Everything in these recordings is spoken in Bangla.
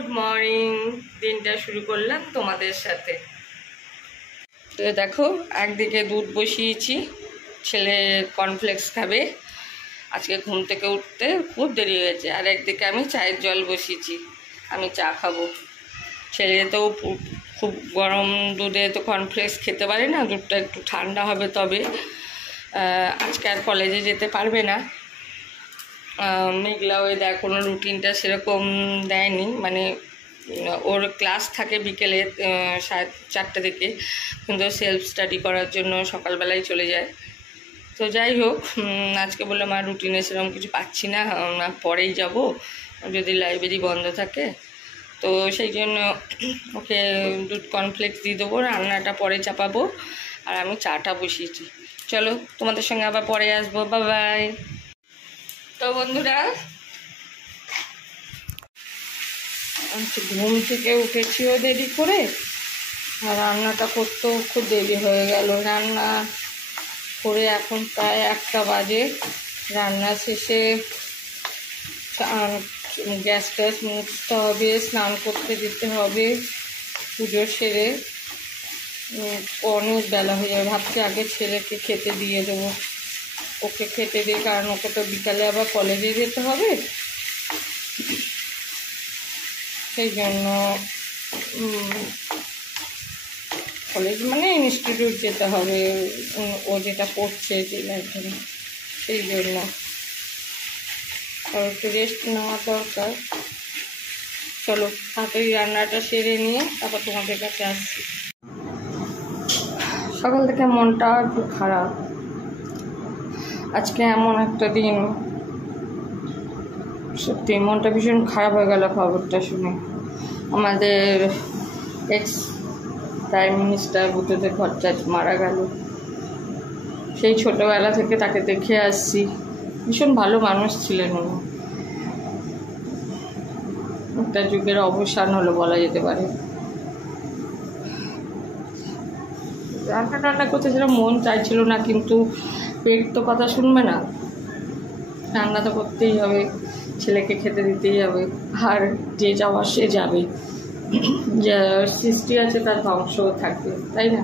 Good morning. দিনটা শুরু করলাম তোমাদের সাথে। তো দেখো, একদিকে দুধ বসিয়েছি, ছেলে কর্নফ্লেক্স খাবে, আজকে ঘুম থেকে উঠতে খুব দেরি হয়েছে। আর একদিকে আমি চায়ের জল বসিয়েছি, আমি চা খাবো। ছেলে তো খুব গরম দুধে তো কর্নফ্লেক্স খেতে পারে না, দুধটা একটু ঠান্ডা হবে তবে। আজকে আর কলেজে যেতে পারবে না, মেঘলা ওয়েদার, কোনো রুটিনটা সেরকম দেয়নি। মানে ওর ক্লাস থাকে বিকেলে 4:30 থেকে, কিন্তু সেলফ স্টাডি করার জন্য সকালবেলায় চলে যায়। তো যাই হোক, আজকে বললাম আর রুটিনে সেরকম কিছু পাচ্ছি না, পরেই যাব যদি লাইব্রেরি বন্ধ থাকে। তো সেই জন্য ওকে দুধ কর্নফ্লেক্স দিয়ে দেবো, রান্নাটা পরে চাপাবো, আর আমি চাটা বসিয়েছি। চলো, তোমাদের সঙ্গে আবার পরে আসবো, বাই বাই। তো বন্ধুরা, ঘুম থেকে উঠেছিও দেরি করে, আর রান্নাটা করতেও খুব দেরি হয়ে গেল। রান্না করে এখন প্রায় 1টা বাজে। রান্না শেষে গ্যাস ট্যাস মুছতে হবে, স্নান করতে যেতে হবে, পুজো সেরে অনেক বেলা হয়ে যাবে। ভাবছি আগে ছেলেকে খেতে দিয়ে দেবো, ওকে খেতে দিই, কারণ ওকে তো বিকালে আবার কলেজে যেতে হবে। সেই জন্য কলেজ মানে ইনস্টিটিউট যেতে হবে, ও যেটা পড়ছে যে লাইব্রেরি, সেই জন্য আর একটু রেস্ট নেওয়া দরকার। চলো তাড়াতাড়ি রান্নাটা সেরে নিয়ে তারপর তোমাদের কাছে আসছি। সকাল থেকে মনটা একটু খারাপ, আজকে এমন একটা দিন, সত্যি মনটা ভীষণ খারাপ হয়ে গেল খবরটা শুনে। আমাদের x prime minister Buddhadeb Bhattacharya মারা গেল। সেই ছোটোবেলা থেকে তাকে দেখে আসছি, ভীষণ ভালো মানুষ ছিলেন উনি। একটা যুগের অবসান হলো বলা যেতে পারে। রান্না টান্না করতে সেটা মন চাইছিল না, কিন্তু পেট তো কথা শুনবে না, রান্না তো করতেই হবে, ছেলেকে খেতে দিতেই হবে। আর যে যাওয়ার সে যাবে, যা সৃষ্টি আছে তার ধ্বংসও থাকবে, তাই না?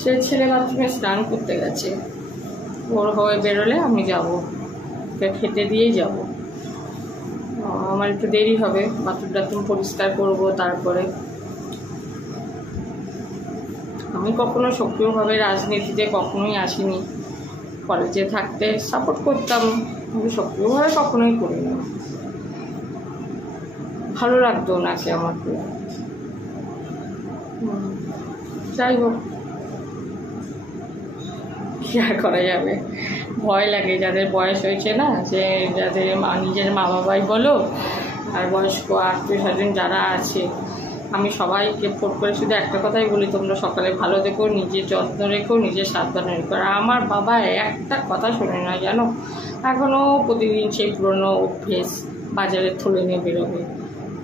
সে ছেলে বাথরুমে স্নান করতে গেছে, ওর হয়ে বেরোলে আমি যাবো, ওকে খেতে দিয়েই যাব। আমার একটু দেরি হবে, বাথরুম টাথরুম পরিষ্কার করবো। তারপরে আমি কখনো সক্রিয়ভাবে রাজনীতিতে কখনোই আসিনি, কলেজে থাকতে সাপোর্ট করতাম, কিন্তু সক্রিয়ভাবে কখনোই করিনি। ভালো লাগতো ওনাকে আমাকে। যাই হোক, কি আর করা যাবে, ভয় লাগে যাদের বয়স হয়েছে না, যে যাদের নিজের মা বাবাই বলো আর বয়স্ক আত্মীয় স্বজন যারা আছে, আমি সবাইকে ফোন করে শুধু একটা কথাই বলি, তোমরা সকালে ভালো দেখো, নিজের যত্ন রেখো, নিজের সাবধানে রেখো। আর আমার বাবা একটা কথা শোনে না জানো, এখনও প্রতিদিন সেই পুরনো অভ্যেস, বাজারে থলে নিয়ে বেরোবে।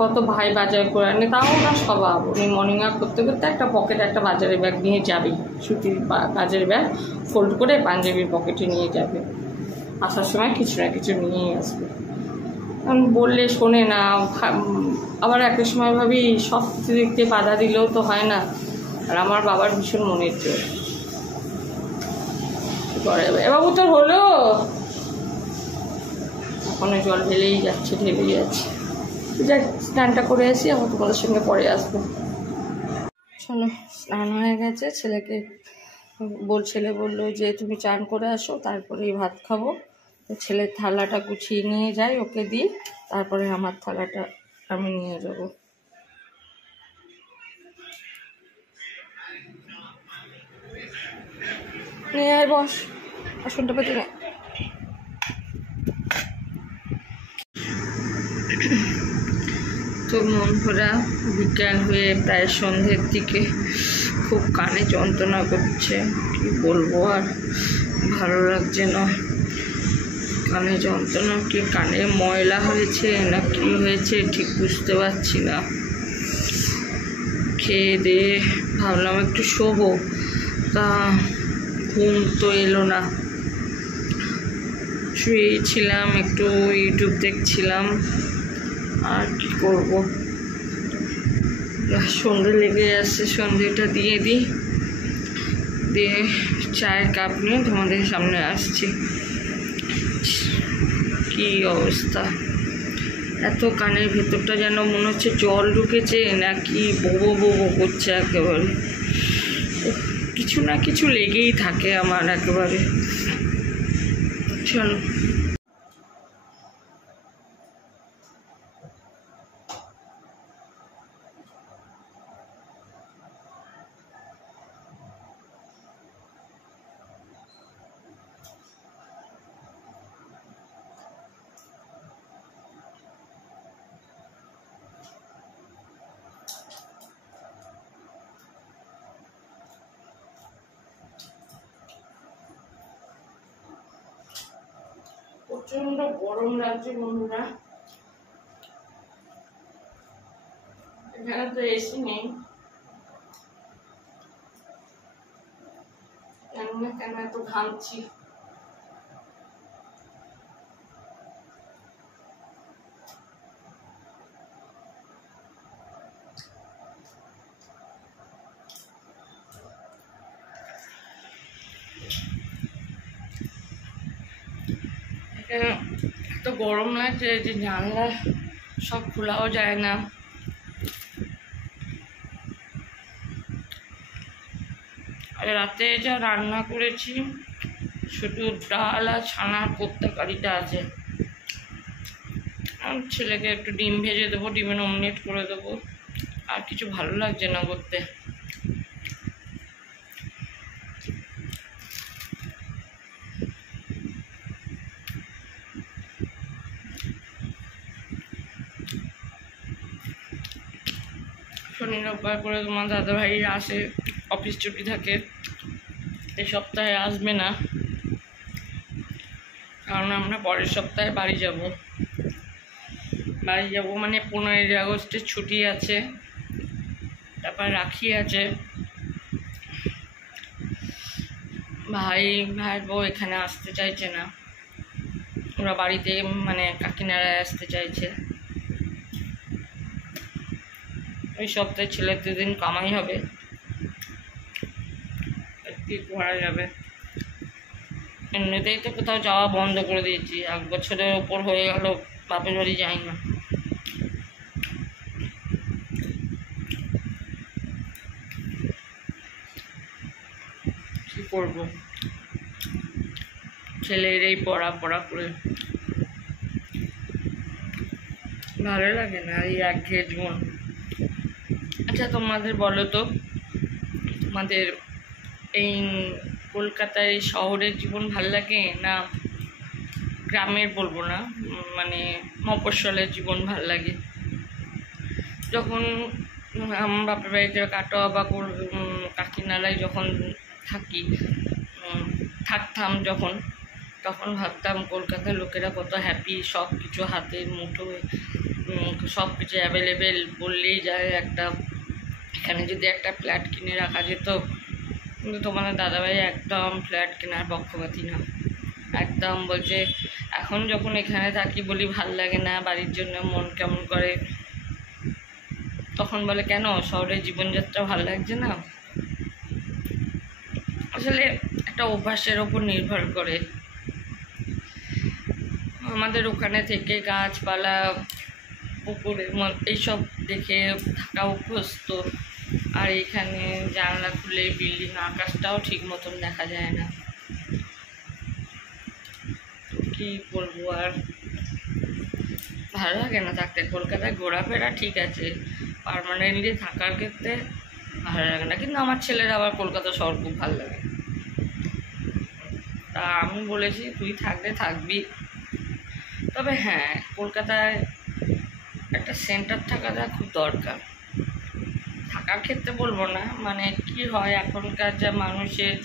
কত ভাই বাজার করে আনে, তাও না স্বভাব, উনি মর্নিং ওয়াক করতে করতে একটা পকেটে একটা বাজারের ব্যাগ নিয়ে যাবে, সুতির বাজারের ব্যাগ ফোল্ড করে পাঞ্জাবির পকেটে নিয়ে যাবে, আসার সময় কিছু না কিছু নিয়েই আসবে। বললে শোনে না, আবার একটা সময় ভাবি সব কিছু দেখতে বাধা দিলেও তো হয় না। আর আমার বাবার ভীষণ মনের জোর, এবাবু তোর হলো, এখনো জল ঢেলেই যাচ্ছে। যাক, স্নানটা করে আসি, আমার তোমাদের সঙ্গে পরে আসবো। চলো, স্নান হয়ে গেছে, ছেলে বললো যে তুমি চান করে আসো, তারপরেই ভাত খাবো। তো ছেলের থালাটা গুছিয়ে নিয়ে যাই, ওকে দিই, তারপরে আমার থালাটা আমি নিয়ে যাব। নিয়ে আয়, বস, আসনটা পেতে নে। তো মন ভরা বিকেল হয়ে প্রায় সন্ধ্যের দিকে, খুব কানে যন্ত্রণা করছে, কি বলবো, আর ভালো লাগছে না। কানে যন্ত্রণা কি, কানে ময়লা হয়েছে না কি হয়েছে ঠিক বুঝতে পারছি না। খেয়ে দিয়ে ভাবলাম একটু শোবো, তা ঘুম তো এলো না। শুয়েছিলাম, একটু ইউটিউব দেখছিলাম, আর কি করব, সন্ধে লেগে আসছে, সন্ধেটা দিয়ে দিই, দিয়ে চায়ের কাপ নিয়ে তোমাদের সামনে আসছি। কি অবস্থা, এত কানের ভেতরটা যেন মনে হচ্ছে জল ঢুকেছে নাকি বো বো করছে একেবারে, কিছু না কিছু লেগেই থাকে আমার একেবারে। চলো প্রচন্ড গরম লাগছে বন্ধুরা, এখানে তো এসি নেই, কেন এত ঘামছি। এত গরম লাগছে যে জানলা সব খোলাও যায় না। আর রাতে যা রান্না করেছি শুধু ডাল আর ছানার কোপ্তা কারিটা আছে, আর ছেলেকে একটু ডিম ভেজে দেবো, ডিমের অমলেট করে দেবো, আর কিছু ভালো লাগছে না করতে। শনি রোববার করে তোমার দাদাভাই আসে, অফিস ছুটি থাকে, এই সপ্তাহে আসবে না, কারণ আমরা পরের সপ্তাহে বাড়ি যাব মানে 15ই আগস্টের ছুটি আছে, তারপর রাখি আছে। ভাইয়ের বউ এখানে আসতে চাইছে না, ওরা বাড়িতে মানে কাকিনাড়ায় আসতে চাইছে। ওই সপ্তাহে ছেলের 2 দিন কামাই হবে, কি করা যাবে। এমনিতেই তো কোথাও যাওয়া বন্ধ করে দিয়েছি, 1 বছরের ওপর হয়ে গেল বাপের বাড়ি যাই না। কি করবো, ছেলের এই পড়া করে ভালো লাগে না, এই একঘেয়ে জীবন। আচ্ছা তোমাদের বলো তো, তোমাদের এই কলকাতার এই শহরের জীবন ভালো লাগে না গ্রামের, বলবো না মানে মফস্বলের জীবন ভালো লাগে? যখন বাপের বাড়িতে কাটোয়া বা কাকিনাড়ায় যখন থাকতাম তখন ভাবতাম কলকাতার লোকেরা কত হ্যাপি, সব কিছু হাতের মুঠোয়, সব কিছু অ্যাভেলেবেল বললেই যায়। এখানে যদি একটা ফ্ল্যাট কিনে রাখা যেত, কিন্তু তোমাদের দাদাভাই একদম ফ্ল্যাট কেনার পক্ষপাতী না, একদম বলছে এখন যখন এখানে থাকি বলি ভাল লাগে না, বাড়ির জন্য মন কেমন করে, তখন বলে কেন শহরের জীবনযাত্রা ভাল লাগছে না। আসলে একটা অভ্যাসের ওপর নির্ভর করে। আমাদের ওখানে থেকে গাছপালা পুকুরের এইসব দেখে থাকা অভ্যস্ত, আর এখানে জানলা খুলে বিল্ডিং, আকাশটাও ঠিক মতন দেখা যায় না। কি বলবো, আর ভালো লাগে না থাকতে। কলকাতায় ঘোরাফেরা ঠিক আছে, পার্মানেন্টলি থাকার ক্ষেত্রে ভালো লাগে না। কিন্তু আমার ছেলের আবার কলকাতা শহর খুব ভালো লাগে, তা আমি বলেছি তুই থাকলে থাকবি। তবে হ্যাঁ, কলকাতায় একটা সেন্টার থাকাটা খুব দরকার, থাকার ক্ষেত্রে বলবো না, মানে কি হয় এখনকার যা মানুষের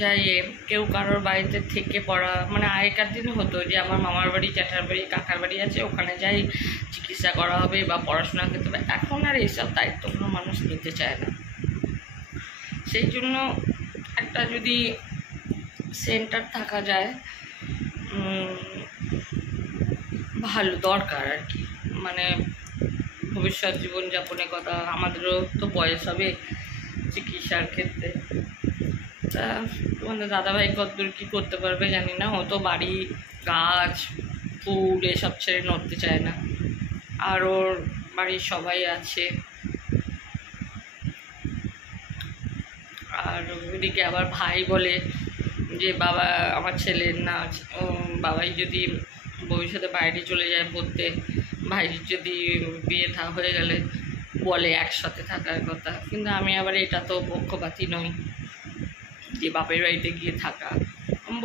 যাই কেউ কারোর বাড়িতে থেকে পড়া, মানে আগেকার দিনে হতো যে আমার মামার বাড়ি, জ্যাঠার বাড়ি, কাকার বাড়ি আছে, ওখানে যাই চিকিৎসা করা হবে বা পড়াশোনা করতে হবে। এখন আর এইসব দায়িত্ব কোনো মানুষ নিতে চায় না। সেই জন্য একটা যদি সেন্টার থাকা যায় ভালো, দরকার আর কি। মানে ভবিষ্যৎ জীবনযাপনের কথা, আমাদেরও তো বয়স হবে চিকিৎসার ক্ষেত্রে। তা তোমাদের দাদাভাই কতদূর কী করতে পারবে জানি না, ও তো বাড়ি, গাছ, ফুল এসব ছেড়ে নড়তে চায় না। আর ওর বাড়ির সবাই আছে। আর ওদিকে আবার ভাই বলে যে বাবা, আমার ছেলের না বাবাই যদি ভবিষ্যতে বাইরে চলে যায় পড়তে, ভাইয়ের যদি বিয়ে হয়ে গেলে বলে একসাথে থাকার কথা। কিন্তু আমি আবার এটা তো পক্ষপাতী নই যে বাপের বাড়িতে গিয়ে থাকা।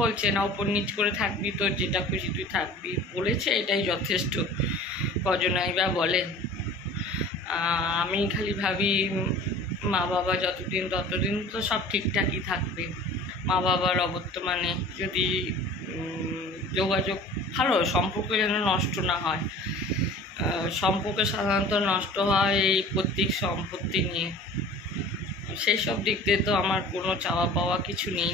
বলছে না ওপর নিচ করে থাকবি, তোর যেটা খুশি তুই থাকবি, বলেছে এটাই যথেষ্ট। কজনাই বা বলে। আমি খালি ভাবি মা বাবা যতদিন ততদিন তো সব ঠিকঠাকই থাকবে। মা বাবার অবর্তমানে যদি যোগাযোগ ভালো, সম্পর্ক যেন নষ্ট না হয়। সম্পর্ক সাধারণত নষ্ট হয় এই পৈতৃক সম্পত্তি নিয়ে। সেই সব দিক দিয়ে তো আমার কোনো চাওয়া পাওয়া কিছু নেই।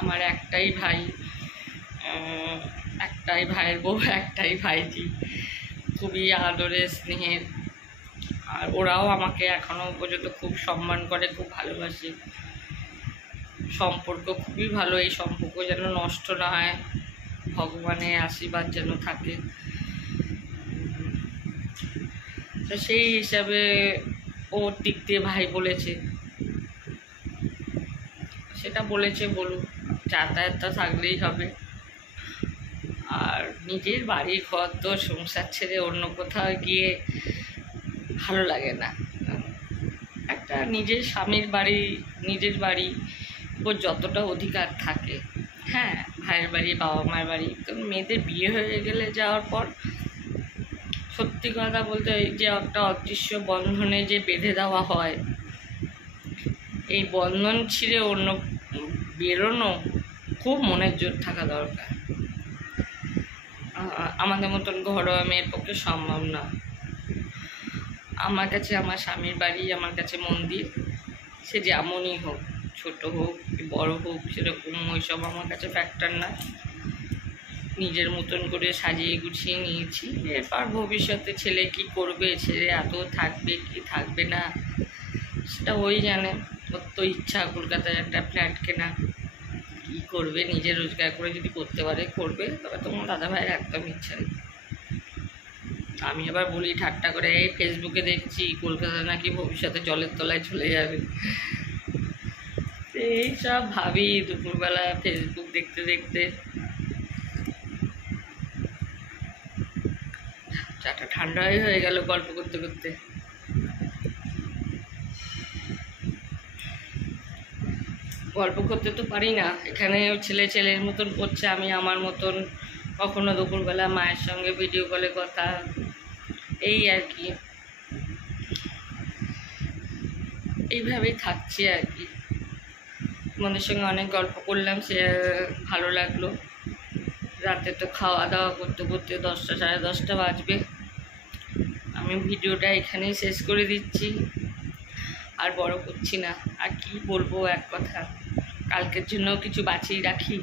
আমার একটাই ভাই, একটাই ভাইয়ের বউ, একটাই ভাইজি, খুবই আদরের স্নেহের। আর ওরাও আমাকে এখনও পর্যন্ত খুব সম্মান করে, খুব ভালোবাসে। সম্পর্ক খুবই ভালো। এই সম্পর্ক যেন নষ্ট না হয়, ভগবানের আশীর্বাদ যেন থাকে। তো সেই হিসাবে ওর দিক দিয়ে ভাই বলেছে, সেটা বলেছে বলুক, যাতায়াতটা থাকলেই হবে। আর নিজের বাড়ি ঘর তো সংসার ছেড়ে অন্য কোথাও গিয়ে ভালো লাগে না। একটা নিজের স্বামীর বাড়ি, নিজের বাড়ি ওর যতটা অধিকার থাকে, হ্যাঁ ভাইয়ের বাড়ি, বাবা মায়ের বাড়ি, তো মেয়েদের বিয়ে হয়ে গেলে যাওয়ার পর সত্যি কথা বলতে যে একটা অদৃশ্য বন্ধনে যে বেঁধে দেওয়া হয়, এই বন্ধন ছিঁড়ে অন্য বেরোনো খুব মনের জোর থাকা দরকার। আমাদের মতন ঘরোয়া মেয়ের পক্ষে সম্ভব না। আমার কাছে আমার স্বামীর বাড়ি, আমার কাছে মন্দির, সে যেমনই হোক, ছোট হোক বড় হোক, সেরকম ওইসব আমার কাছে ফ্যাক্টর না। নিজের মতন করে সাজিয়ে গুছিয়ে নিয়েছি। এরপর ভবিষ্যতে ছেলে কি করবে, ছেলে এত থাকবে কি থাকবে না সেটা ওই জানে। ওর তো ইচ্ছা কলকাতায় একটা ফ্ল্যাট কেনা, কী করবে, নিজের রোজগার করে যদি করতে পারে করবে। তবে তোমার দাদাভাইয়ের একদম ইচ্ছা নেই। আমি আবার বলি ঠাট্টা করে, এই ফেসবুকে দেখছি কলকাতা নাকি ভবিষ্যতে জলের তলায় চলে যাবে। এই সব ভাবি দুপুরবেলা ফেসবুক দেখতে দেখতে। চাটা ঠান্ডাই হয়ে গেল গল্প করতে করতে। গল্প করতে তো পারি না, এখানে ছেলে ছেলের মতন করছে, আমি আমার মতন। কখনো দুপুরবেলা মায়ের সঙ্গে ভিডিও কলে কথা, এই আর কি, এইভাবেই থাকছি আর কি। তোমাদের সঙ্গে অনেক গল্প করলাম, সে ভালো লাগলো। রাতে তো খাওয়া দাওয়া করতে করতে 10টা সাড়ে 10টা বাজবে। আমি ভিডিওটা এখানেই শেষ করে দিচ্ছি, আর বড় করছি না। আর কি বলবো, এক কথা, কালকের জন্য কিছু বাঁচিয়ে রাখি।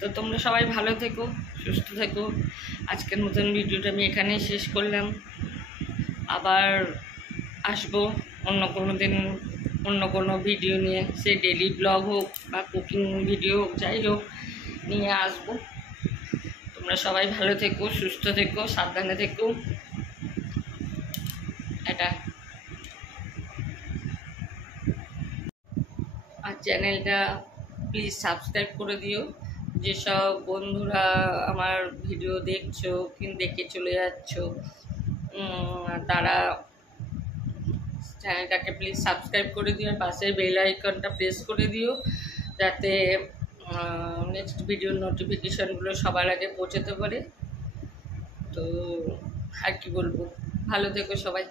তো তোমরা সবাই ভালো থেকো, সুস্থ থেকো। আজকের মতন ভিডিওটা আমি এখানেই শেষ করলাম। আবার আসবো অন্য কোনো দিন অন্য কোনো ভিডিও নিয়ে, সে ডেলি ব্লগ হোক বা কুকিং ভিডিও হোক, যাই হোক নিয়ে আসবো। তোমরা সবাই ভালো থেকো, সুস্থ থেকো, সাবধানে থেকো। এটা আর চ্যানেলটা প্লিজ সাবস্ক্রাইব করে দিও। যেসব বন্ধুরা আমার ভিডিও দেখছো কিন্তু দেখে চলে যাচ্ছ, তারা চ্যানেলটাকে প্লিজ সাবস্ক্রাইব করে দিও, আর পাশের বেল আইকনটা প্রেস করে দিও, যাতে নেক্সট ভিডিওর নোটিফিকেশানগুলো সবার আগে পৌঁছাতে পারে। তো আর কি বলবো, ভালো থেকো সবাই।